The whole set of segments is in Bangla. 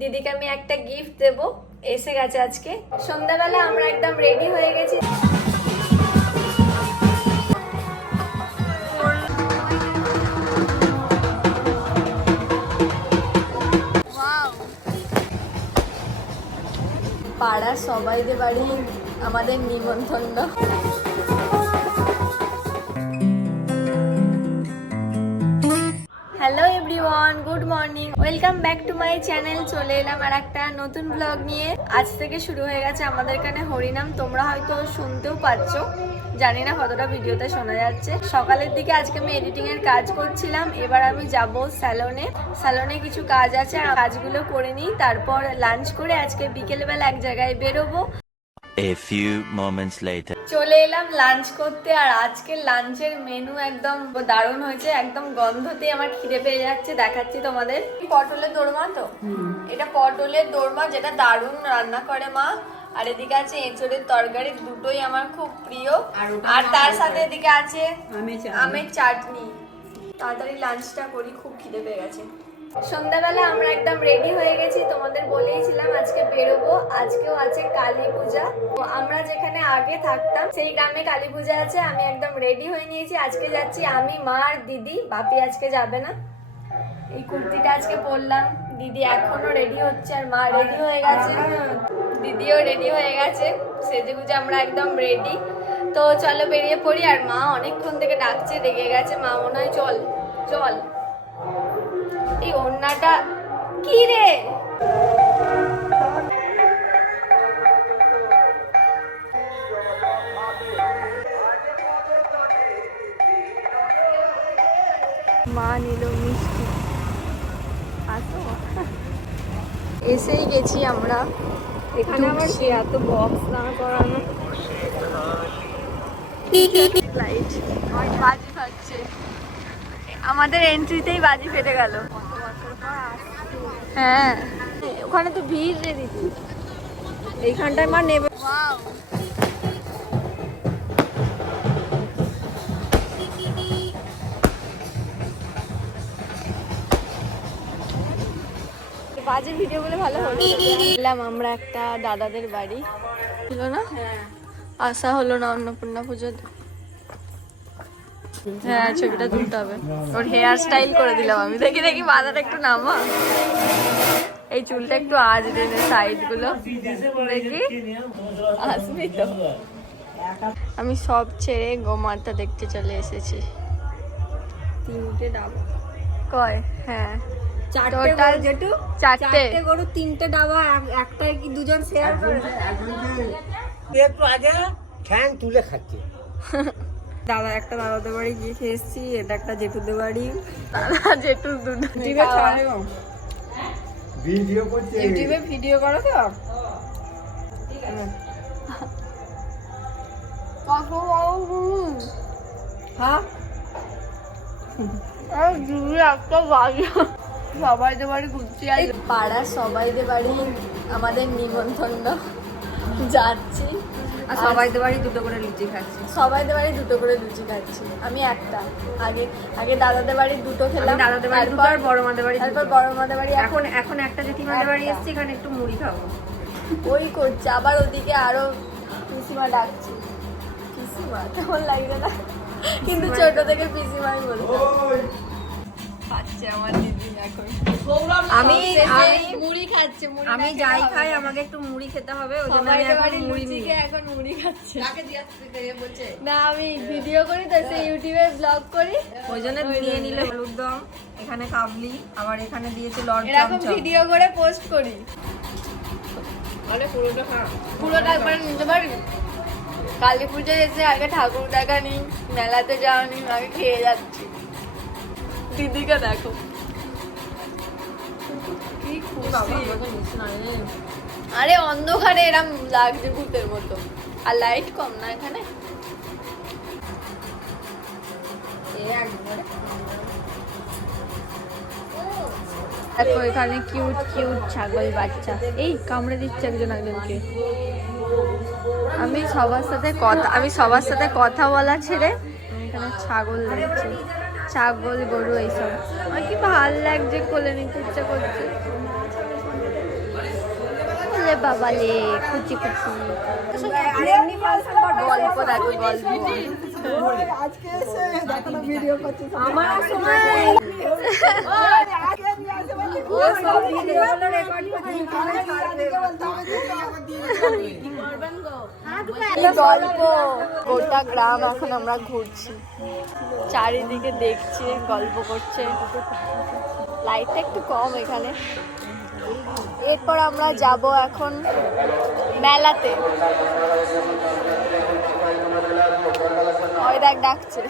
দিদিকে আমি একটা গিফট দেব, এসে গেছে আজকে সন্ধ্যাবেলা। আমরা একদম রেডি হয়ে গেছি। পাড়ার সবাইদের বাড়ি আমাদের নিমন্ত্রণ। Hello everyone, good morning, welcome back to my channel. চলে এলাম আর একটা নতুন ব্লগ নিয়ে। আজ থেকে শুরু হয়ে গেছে আমাদের এখানে হরিনাম। তোমরা হয়তো শুনতেও পাচ্ছ, জানি না কতটা ভিডিওতে শোনা যাচ্ছে। সকালের দিকে আজকে আমি এডিটিং এর কাজ করছিলাম। এবার আমি যাব স্যালনে কিছু কাজ আছে, কাজগুলো করে নিই, তারপর লাঞ্চ করে আজকে বিকেলবেলা এক জায়গায় বেরোবো। A few moments later. চলে এলাম লাঞ্চ করতে। আর আজকের লাঞ্চের মেনু একদম দারুণ হয়েছে, একদম গন্ধতে আমার খিদে পেয়ে যাচ্ছে। দেখাচ্ছি তোমাদের। পটলের দোরমা, তো এটা পটলের দোরমা, যেটা দারুণ রান্না করে মা। আর এদিকে আছে এঁচড়ের তরকারি, দুটোই আমার খুব প্রিয়। আর তার সাথে এদিকে আছে আমের চাটনি। তাড়াতাড়ি লাঞ্চটা করি, খুব খিদে পেয়ে গেছে। সন্ধ্যাবেলা আমরা একদম রেডি হয়ে গেছি, তোমাদের বলেইছিলাম আজকে বেরোবো। আজকেও আছে কালী পূজা। আমরা যেখানে আগে থাকতাম সেই গ্রামে কালী পূজা আছে। আমি একদম রেডি হয়ে নিয়েছি। আজকে যাচ্ছি আমি, মা আর দিদি। বাপি আজকে যাবে না। এই কুর্তিটা আজকে পরলাম। দিদি এখনো রেডি হচ্ছে, আর মা রেডি হয়ে গেছে, দিদিও রেডি হয়ে গেছে। সেজেগুজে আমরা একদম রেডি। তো চলো বেরিয়ে পড়ি। আর মা অনেকক্ষণ থেকে ডাকছে, রেগে গেছে মা মনে হয়। চল চল। এই ওড়নাটা কি রে? মা নিল মিষ্টি। আসো, এসেই গেছি আমরা। এখানে আবার কি এত বক্স দাঁড় করানো। লাইট বাজি ফাটছে। আমাদের এন্ট্রিতেই বাজি ফেটে গেল। হ্যাঁ, ওখানে তো ভিড় রে দিদি। এইখানটায় মা নেবে। বাজে ভিডিও গুলো ভালো হলো। এলাম আমরা একটা দাদাদের বাড়ি, ছিল না? আসা হলো না অন্নপূর্ণা পুজোতে। হ্যাঁ, ছবিটা তুলতে হবে। ওর হেয়ার স্টাইল করে দিলাম আমি। দেখি দেখি মাথাটা একটু নামা, এই চুলটা একটু আজ দেন, সাইড গুলো দেখি আসবি তো। আমি সব ছেড়ে গোমাতা দেখতে চলে এসেছি। 3টে ডাবা কয়? হ্যাঁ, চারটে গরু, 3টে ডাবা, একটাই কি দুজন শেয়ার করে? একটু আগে ফ্যান তুলে খাচ্ছে। দাদা একটা দাদাদের বাড়ি গিয়ে খেয়ে এসেছি। এটা একটা জেঠুদের বাড়ি। দাদা জেঠু ইউটিউবে ভিডিও করো তো? হ্যাঁ, সবাইদের বাড়ি ঘুরছি। পাড়ার সবাইদের বাড়ি আমাদের নিমন্ত্রণ, যাচ্ছি। আর সবাইদের বাড়ি দুটো করে লুচি খাচ্ছি। সবাইদের বাড়ি দুটো করে লুচি খাচ্ছি। আমি একটা আগে দাদাদের বাড়ি দুটো খেলাম, দাদাদের বাড়ি দুটো, আর বড় মাদের বাড়ি, তারপর বড় মাদের বাড়ি। এখন একটা জেঠিমাদের বাড়ি এসেছি, এখানে একটু মুড়ি খাবো। ওই করছে। আবার ওদিকে আরো পিসিমা ডাকছি। পিসিমা কেমন লাগছে না? কিন্তু ছোট থেকে পিসিমাই বলছে। খাচ্ছে আমার দিদি এখন। আমি মুড়ি খাচ্ছে। আমি যাই খাই, আমাকে একটু মুড়ি খেতে হবে। ওই জন্য আমি এখন মুড়ি নিয়ে এখন মুড়ি খাচ্ছে। না, আমি ভিডিও করি তো, সেই ইউটিউবে ব্লগ করি, ওই জন্য নিয়ে নিলে। হলুদ দম, এখানে কাবলি, আবার এখানে দিয়েছে লট। এরকম ভিডিও করে পোস্ট করি। মানে পুরোটা একবার নিতে পারি। কালী পুজোয় এসে আগে ঠাকুর দেখা নিই, মেলাতে যাওয়া নিই, আগে খেয়ে যাচ্ছি। দিদিকে দেখো কি খুশি। আরে অন্ধকারে এরম লাগছে ভূতের মতো। আর লাইট কম না এখানে। দেখো এখানে কিউট কিউট ছাগল বাচ্চা, এই কামড়ে দিচ্ছে একজন একজনকে। আমি সবার সাথে কথা বলা ছেড়ে এখানে ছাগল দেখছি। ছাগল, গরু, এইসব আমার কি ভাল লাগছে, কোলে নিতে ইচ্ছা করছে। বাবালে কুচি কুচি গল্প দেখো গল্প আজকে এসে দেখো না ভিডিও করছিস আমার সময় ও সব ভিডিওগুলো রেকর্ড করছিস কালকে বলতে হবে কি করবেন গো গল্প গোটা গ্রাম এখন আমরা ঘুরছি, চারিদিকে দেখছি, গল্প করছে। লাইটটা একটু কম এখানে। এরপর আমরা যাব এখন মেলাতে। ওই দেখ ডাকছে।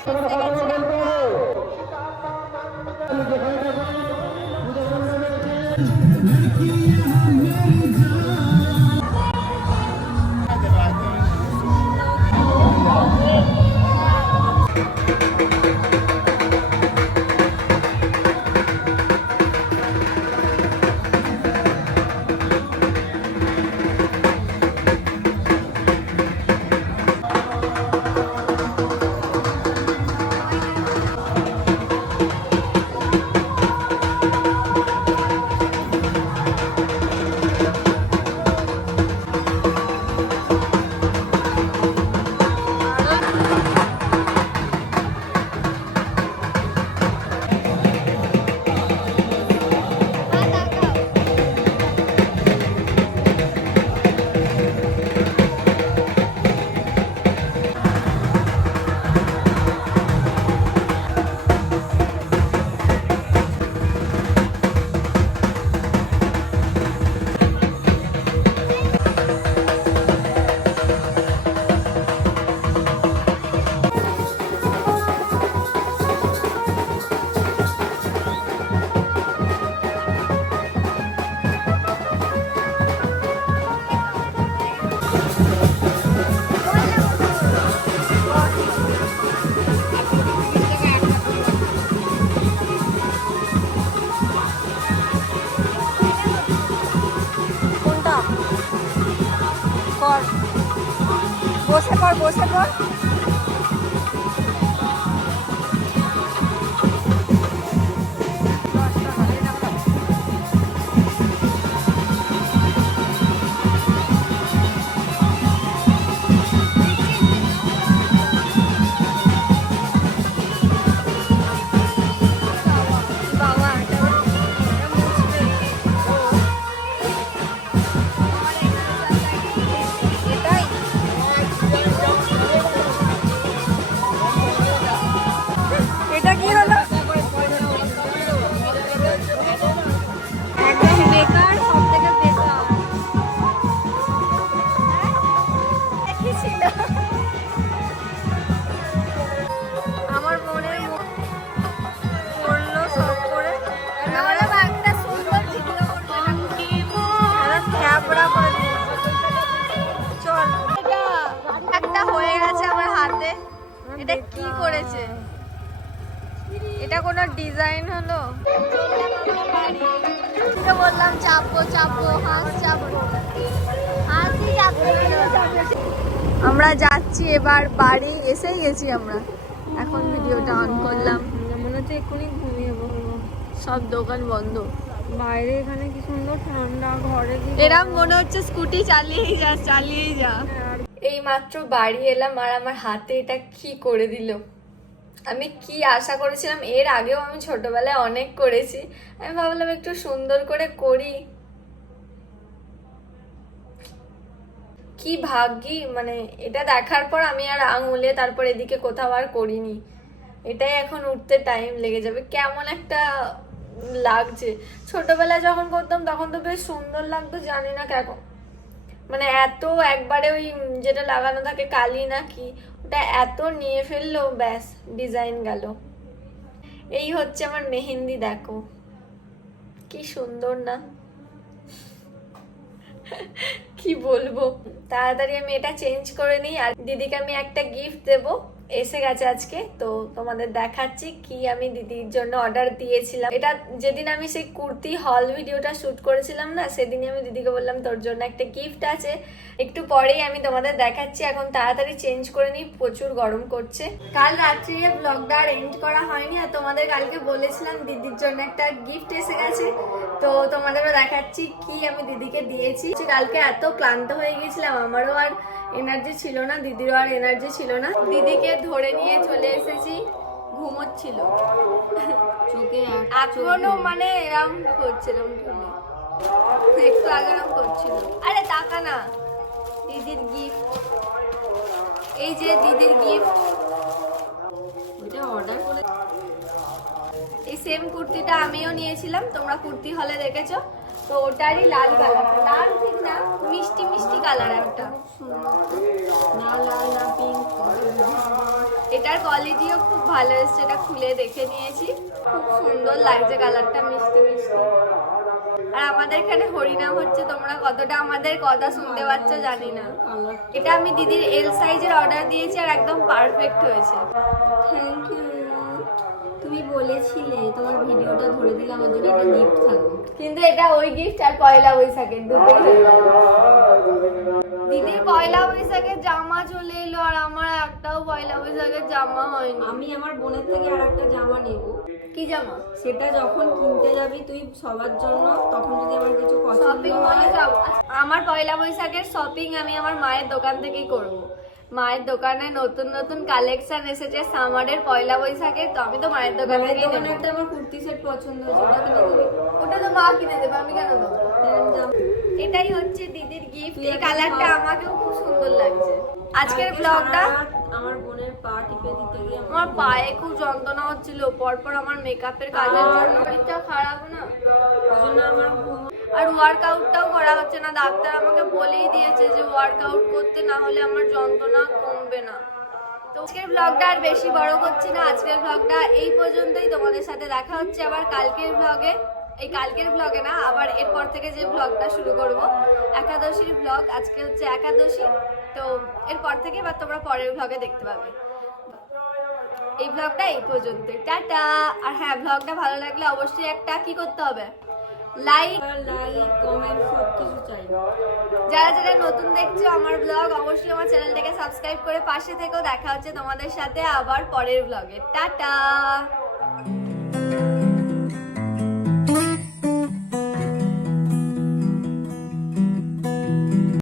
বসে পড় বসে পড়। এটা কি হলো? একদম বেকার, সব থেকে বেকার। আমার মনে পড়লো সব করে একটা সুন্দর ভিডিও চল। একটা হয়ে গেছে আমার হাতে। এটা কি করেছে? এটা কোনো ডিজাইন হলো? বললাম চাপবো চাপবো, হাঁস চাপবো, হাঁসই চাপবো। আমরা যাচ্ছি এবার বাড়ি, এসেই গেছি আমরা। এখন ভিডিওটা অন করলাম। মনে হচ্ছে এক্ষুনি ঘুমিয়ে পড়বো। সব দোকান বন্ধ। বাইরে এখানে কি সুন্দর ঠান্ডা, ঘরে কি এরম মনে হচ্ছে স্কুটি চালিয়েই যা চালিয়েই যা। এই মাত্র বাড়ি এলাম আর আমার হাতে এটা কি করে দিল। আমি কি আশা করেছিলাম, এর আগেও আমি ছোটবেলায় অনেক করেছি। আমি ভাবলাম একটু সুন্দর করে করি। কি ভাগ্যি, মানে এটা দেখার পর আমি আর আঙুলে তারপর এদিকে কোথাও আর করিনি। এটাই এখন উঠতে টাইম লেগে যাবে। কেমন একটা লাগছে। ছোটবেলায় যখন করতাম তখন তো বেশ সুন্দর লাগতো, জানি না কেন, মানে এত একবারে ওই যেটা লাগানো থাকে কালি না কি, ওটা এত নিয়ে ফেললো, ব্যাস ডিজাইন গেল। এই হচ্ছে আমার মেহেন্দি, দেখো কি সুন্দর না? কি বলবো। তাড়াতাড়ি আমি এটা চেঞ্জ করে নিই আর দিদিকে আমি একটা গিফট দেব, এসে গেছে আজকে, তো তোমাদের দেখাচ্ছি কি আমি দিদির জন্য অর্ডার দিয়েছিলাম। এটা যেদিন আমি সেই কুর্তি হল ভিডিওটা শুট করেছিলাম না, সেদিনই আমি দিদিকে বললাম তোর জন্য একটা গিফট আছে, একটু পরেই আমি তোমাদের দেখাচ্ছি। এখন তাড়াতাড়ি চেঞ্জ করে নিই, প্রচুর গরম করছে। কাল রাত্রে ব্লগটা আর এন্ড করা হয়নি, আর তোমাদের কালকে বলেছিলাম দিদির জন্য একটা গিফট এসে গেছে, তো তোমাদেরও দেখাচ্ছি কি আমি দিদিকে দিয়েছি। কালকে এত ক্লান্ত হয়ে গেছিলাম, আমারও আর এনার্জি ছিল না, দিদিরও আর এনার্জি ছিল না। দিদিকে ধরে নিয়ে চলে এসেছি, ঘুমোচ্ছিল চোখে এখনো মানে এরম করছিলাম, একটু আগে এরম করছিল। আরে টাকা না, দিদির গিফট, এই যে দিদির গিফট, ওটা অর্ডার করে। এই সেম কুর্তিটা আমিও নিয়েছিলাম, তোমরা কুর্তি হলে দেখেছো, তো ওটারই লাল কালার, লাল ঠিক না মিষ্টি মিষ্টি কালার একটা, না লাল না পিঙ্ক। এটার কোয়ালিটিও খুব ভালো এসছে, এটা খুলে দেখে নিয়েছি, খুব সুন্দর লাগছে কালারটা, মিষ্টি মিষ্টি। আর আমাদের এখানে হরিনাম হচ্ছে, তোমরা কতটা আমাদের কথা শুনতে পাচ্ছ জানি না। এটা আমি দিদির এল সাইজের অর্ডার দিয়েছি, আর একদম পারফেক্ট হয়েছে। থ্যাংক ইউ, তুমি বলেছিলে তোমার ভিডিওটা ধরে দিলে আমার জন্য একটা গিফট থাকবে, কিন্তু এটা ওই গিফট আর পয়লা বৈশাখের দুটোই হয়ে গেল। দিদির পয়লা বৈশাখের জামা চলে এলো, আর আমার একটাও পয়লা বৈশাখের জামা হয়নি। আমি আমার বোনের থেকে আর একটা জামা নেব। কি জামা? সেটা যখন কিনতে যাবি তুই সবার জন্য, তখন যদি আমার কিছু পছন্দ হয়। আমার পয়লা বৈশাখের শপিং আমি আমার মায়ের দোকান থেকেই করব। মায়ের দোকানে নতুন নতুন কালেকশন এসেছে সামারের, পয়লা বৈশাখের, তো আমি তো মায়ের দোকান থেকেই নেব। একটা আমার কুর্তি সেট পছন্দ হয়েছে, ওটা কিনে দেবে? ওটা তো মা কিনে দেবে, আমি কেন দেবো? এটাই হচ্ছে দিদির গিফট, এই কালারটা আমাকেও খুব সুন্দর লাগছে। আজকের ব্লগটা আমার বোনের পা টিপে দিতে গিয়ে আমার পায়ে খুব যন্ত্রণা হচ্ছিল, পরপর আমার মেকআপের কাজের জন্য শরীরটা খারাপ না, ওইজন্য আমার আর ওয়ার্কআউটটাও করা হচ্ছে না। ডাক্তার আমাকে বলেই দিয়েছে যে ওয়ার্কআউট করতে, না হলে আমার যন্ত্রণা কমবে না। তো আজকের ব্লগটা আর বেশি বড় করছি না, আজকের ব্লগটা এই পর্যন্তই। তোমাদের সাথে দেখা হচ্ছে আবার কালকের ব্লগে, এই কালকের ব্লগে না, আবার এরপর থেকে যে ব্লগটা শুরু করব একাদশীর ব্লগ। আজকে হচ্ছে একাদশী, তো এরপর থেকে এবার তোমরা পরের ব্লগে দেখতে পাবে। এই ব্লগটা এই পর্যন্ত, টাটা। আর হ্যাঁ, ব্লগটা ভালো লাগলে অবশ্যই একটা কি করতে হবে, লাইক কমেন্ট সব কিছু চাই। যারা যারা নতুন দেখছো আমার ব্লগ, অবশ্যই আমার চ্যানেলটাকে সাবস্ক্রাইব করে পাশে থেকেও। দেখা হচ্ছে তোমাদের সাথে আবার পরের ব্লগে, টাটা।